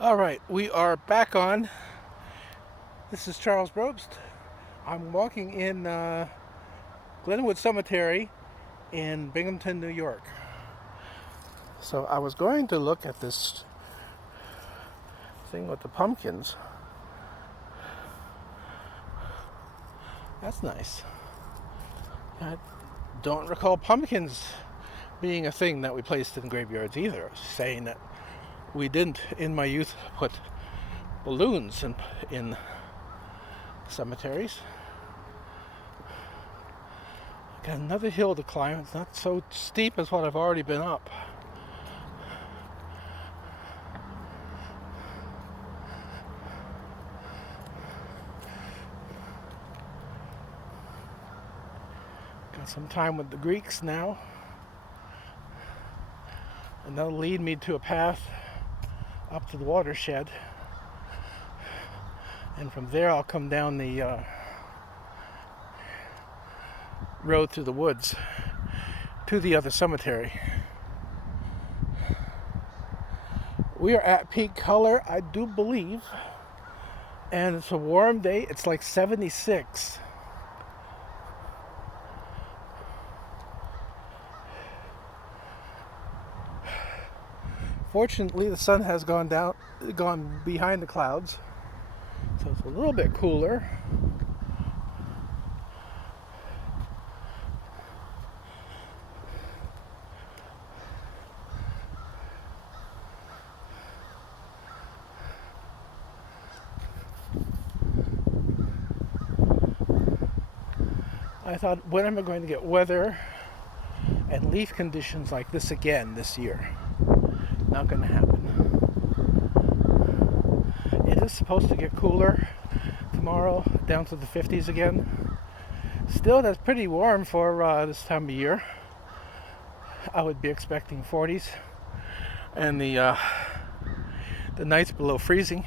All right, we are back on. This is Charles Brobst. I'm walking in Glenwood Cemetery in Binghamton, New York. So I was going to look at this thing with the pumpkins. That's nice. I don't recall pumpkins being a thing that we placed in graveyards either. I was saying that we didn't, in my youth, put balloons in cemeteries. Got another hill to climb. It's not so steep as what I've already been up. Got some time with the Greeks now. And that'll lead me to a path up to the watershed. And from there I'll come down the road through the woods to the other cemetery. We are at peak color, I do believe. And it's a warm day. It's like 76. Fortunately, the sun has gone behind the clouds, so it's a little bit cooler. I thought, when am I going to get weather and leaf conditions like this again this year? Not going to happen. It is supposed to get cooler tomorrow, down to the 50s again. Still, that's pretty warm for this time of year. I would be expecting 40s, and the nights below freezing.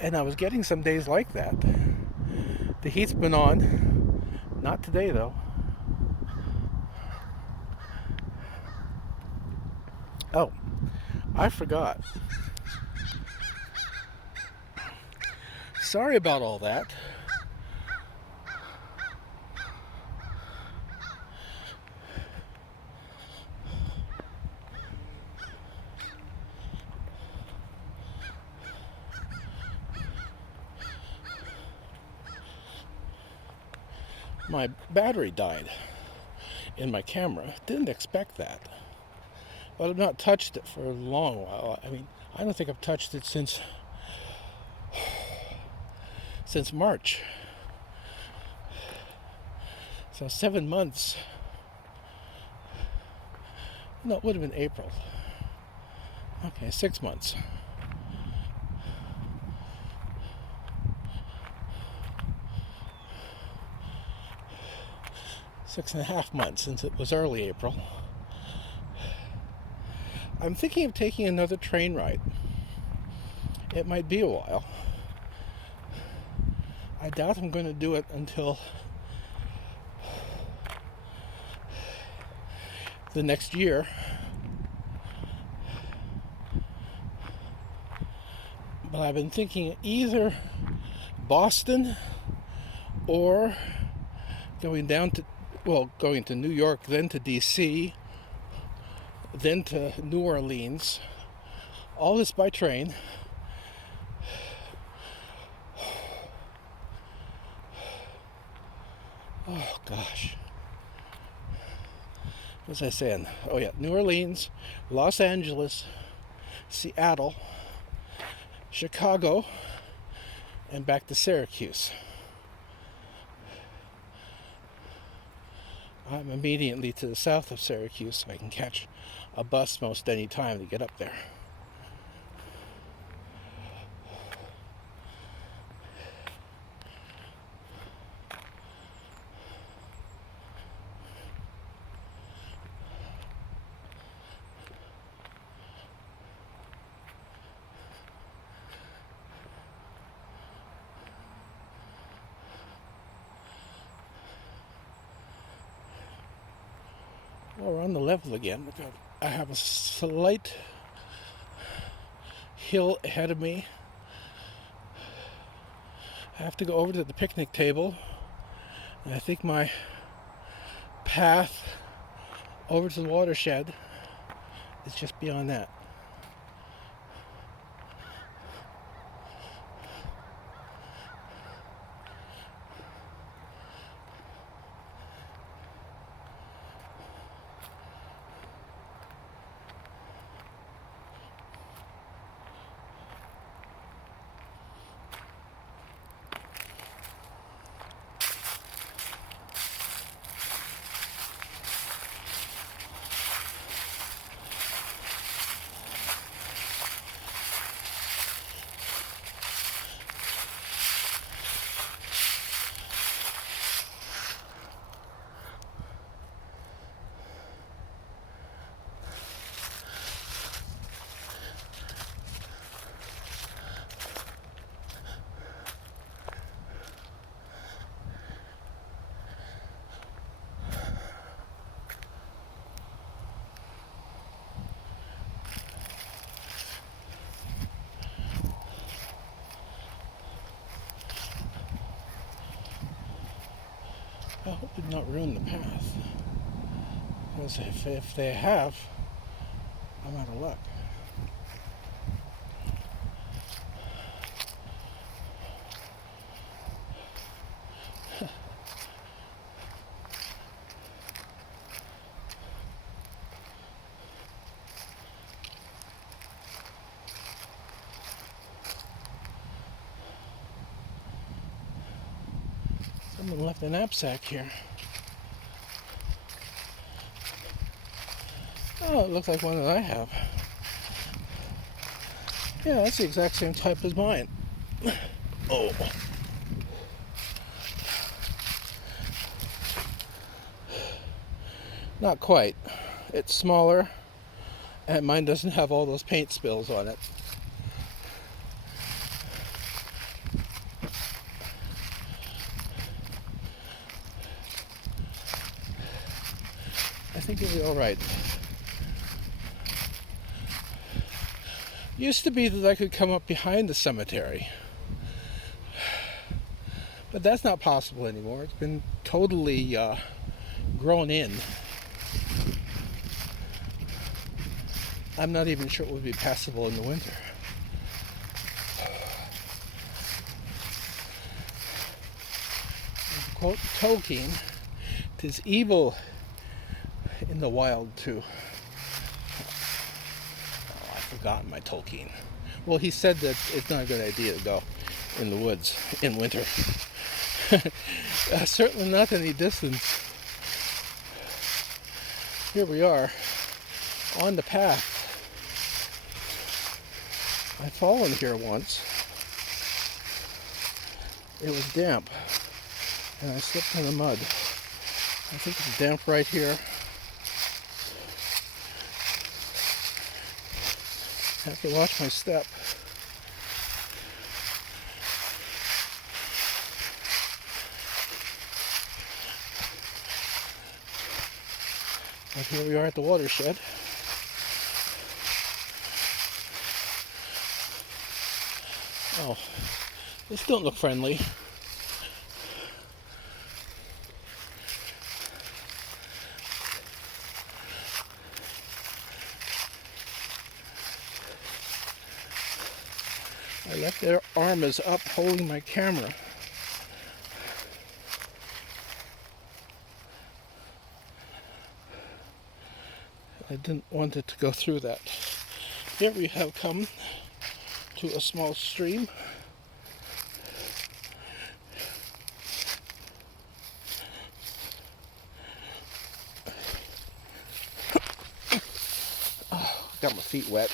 And I was getting some days like that. The heat's been on. Not today, though. Oh, I forgot. Sorry about all that. My battery died in my camera. Didn't expect that. But I've not touched it for a long while. I mean, I don't think I've touched it since March. So 7 months. No, it would have been April. Okay, 6 months. Six and a half months since it was early April. I'm thinking of taking another train ride. It might be a while. I doubt I'm going to do it until the next year. But I've been thinking either Boston or going to New York, then to DC, then to New Orleans. All this by train. Oh gosh. What was I saying? Oh yeah, New Orleans, Los Angeles, Seattle, Chicago, and back to Syracuse. I'm immediately to the south of Syracuse, so I can catch a bus most any time to get up there. Oh, we're on the level again. I have a slight hill ahead of me. I have to go over to the picnic table. And I think my path over to the watershed is just beyond that. I hope it did not ruin the path. Because if they have, I'm out of luck. Someone left a knapsack here. Oh, it looks like one that I have. Yeah, that's the exact same type as mine. Oh. Not quite. It's smaller, and mine doesn't have all those paint spills on it. I think it'll be all right. Used to be that I could come up behind the cemetery, but that's not possible anymore. It's been totally grown in. I'm not even sure it would be passable in the winter. Quote Tolkien, "'Tis evil in the wild to..." Oh, I've forgotten my Tolkien. Well, he said that it's not a good idea to go in the woods in winter. Certainly not any distance. Here we are on the path. I've fallen here once. It was damp, and I slipped in the mud. I think it's damp right here. I have to watch my step. But here we are at the watershed. Oh, this don't look friendly. I left their arm is up holding my camera. I didn't want it to go through that. Here we have come to a small stream. Oh, got my feet wet.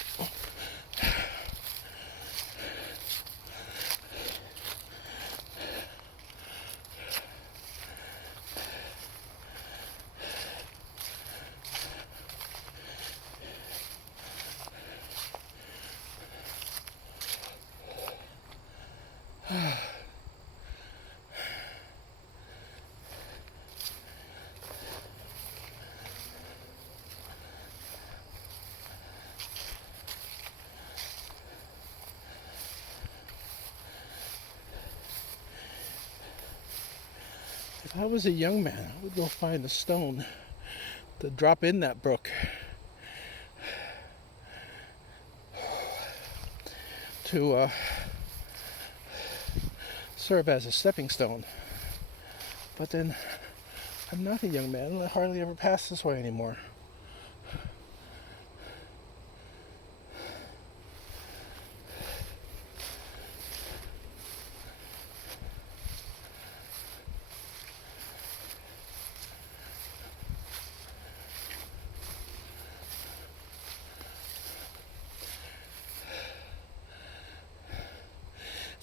If I was a young man, I would go find a stone to drop in that brook to serve as a stepping stone. But then I'm not a young man, and I hardly ever pass this way anymore.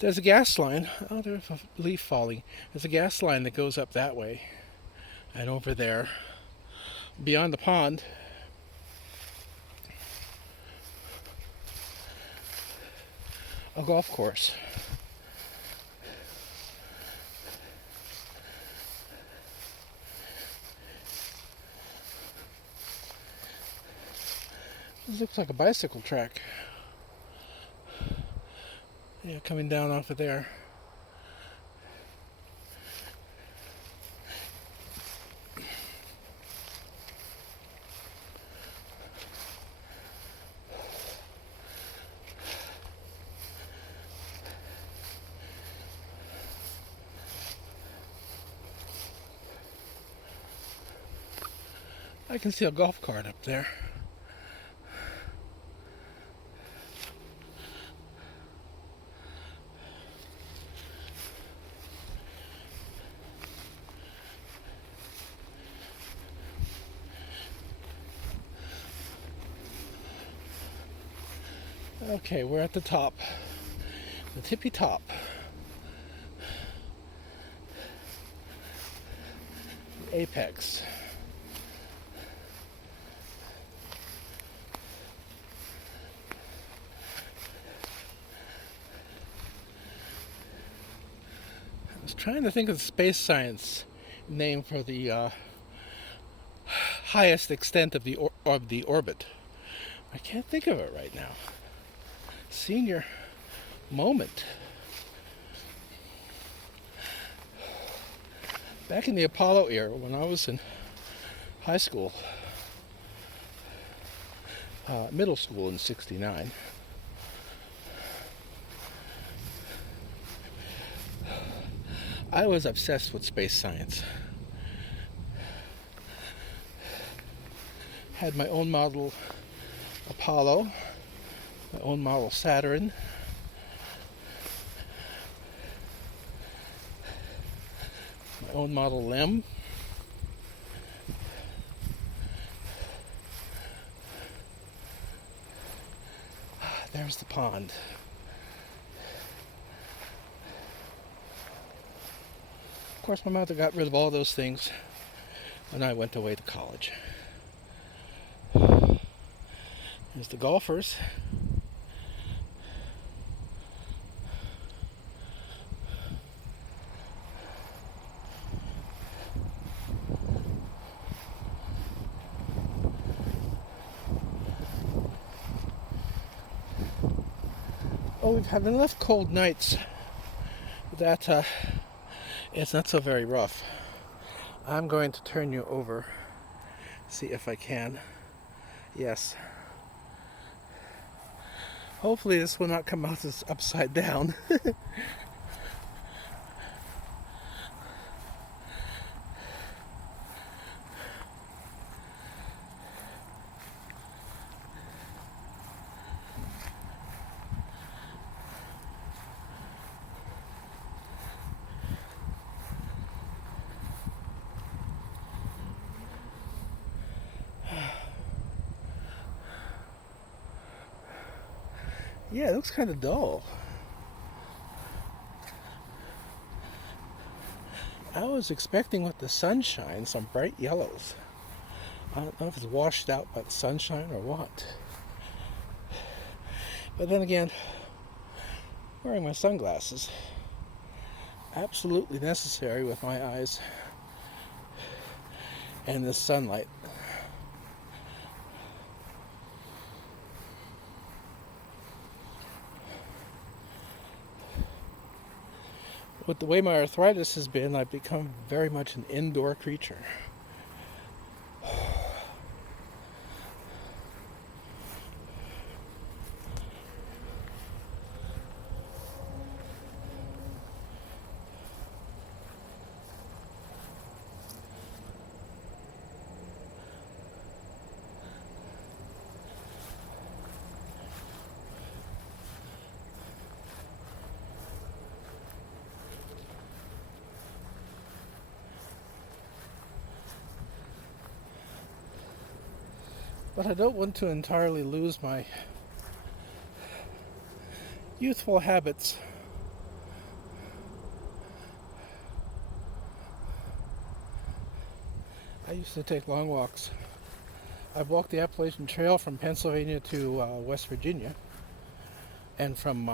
There's a gas line. Oh, there's a leaf falling. There's a gas line that goes up that way and over there. Beyond the pond, a golf course. This looks like a bicycle track. Yeah, coming down off of there. I can see a golf cart up there. Okay, we're at the top. The tippy top. The apex. I was trying to think of the space science name for the highest extent of the orbit. I can't think of it right now. Senior moment. Back in the Apollo era, when I was in high school, middle school in '69, I was obsessed with space science. Had my own model Apollo, my own model Saturn, my own model Lem, there's the pond. Of course, my mother got rid of all those things when I went away to college. There's the golfers. Oh, we've had enough cold nights that it's not so very rough. I'm going to turn you over, see if I can. Yes. Hopefully this will not come out as upside down. Yeah, it looks kind of dull. I was expecting with the sunshine some bright yellows. I don't know if it's washed out by the sunshine or what. But then again, wearing my sunglasses, absolutely necessary with my eyes and this sunlight. With the way my arthritis has been, I've become very much an indoor creature. But I don't want to entirely lose my youthful habits. I used to take long walks. I've walked the Appalachian Trail from Pennsylvania to West Virginia, and from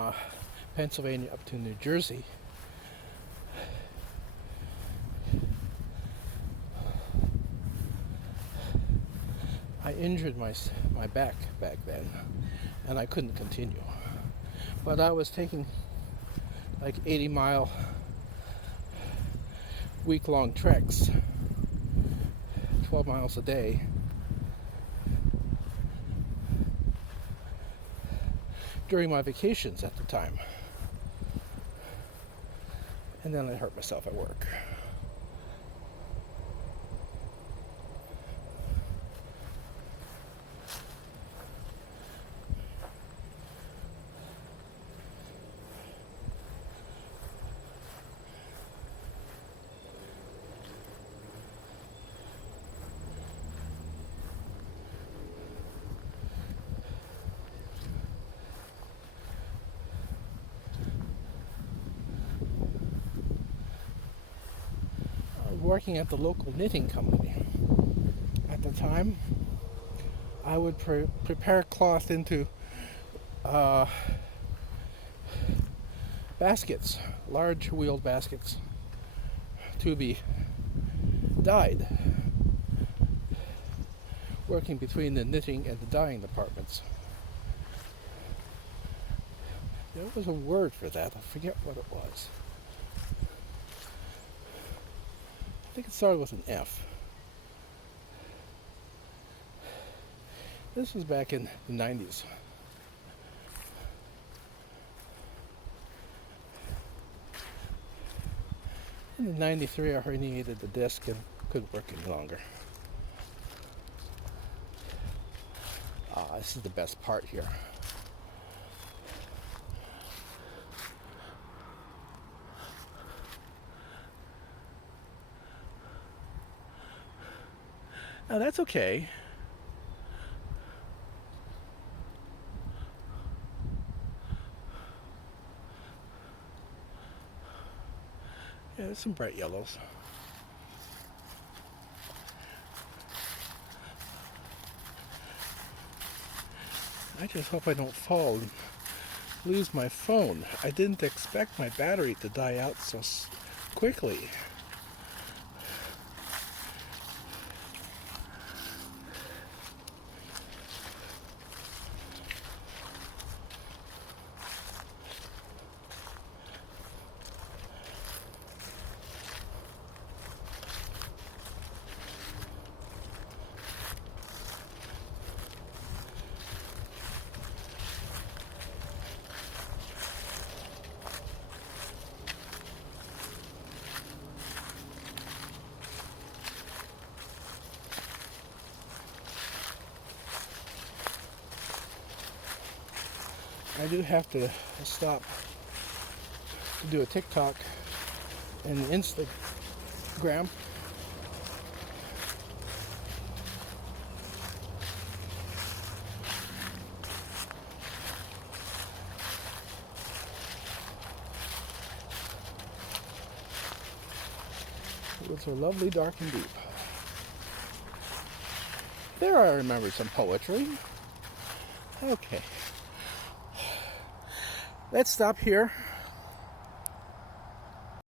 Pennsylvania up to New Jersey. I injured my back then, and I couldn't continue. But I was taking like 80-mile week-long treks, 12 miles a day, during my vacations at the time. And then I hurt myself at work. Working at the local knitting company. At the time, I would prepare cloth into baskets, large wheeled baskets, to be dyed, working between the knitting and the dyeing departments. There was a word for that, I forget what it was. I think it started with an F. This was back in the 90s. In 93, I herniated the disc and couldn't work any longer. This is the best part here. Now that's okay. Yeah, there's some bright yellows. I just hope I don't fall and lose my phone. I didn't expect my battery to die out so quickly. I do have to stop to do a TikTok and Instagram. Woods are lovely, dark, and deep. There I remember some poetry. Okay. Let's stop here.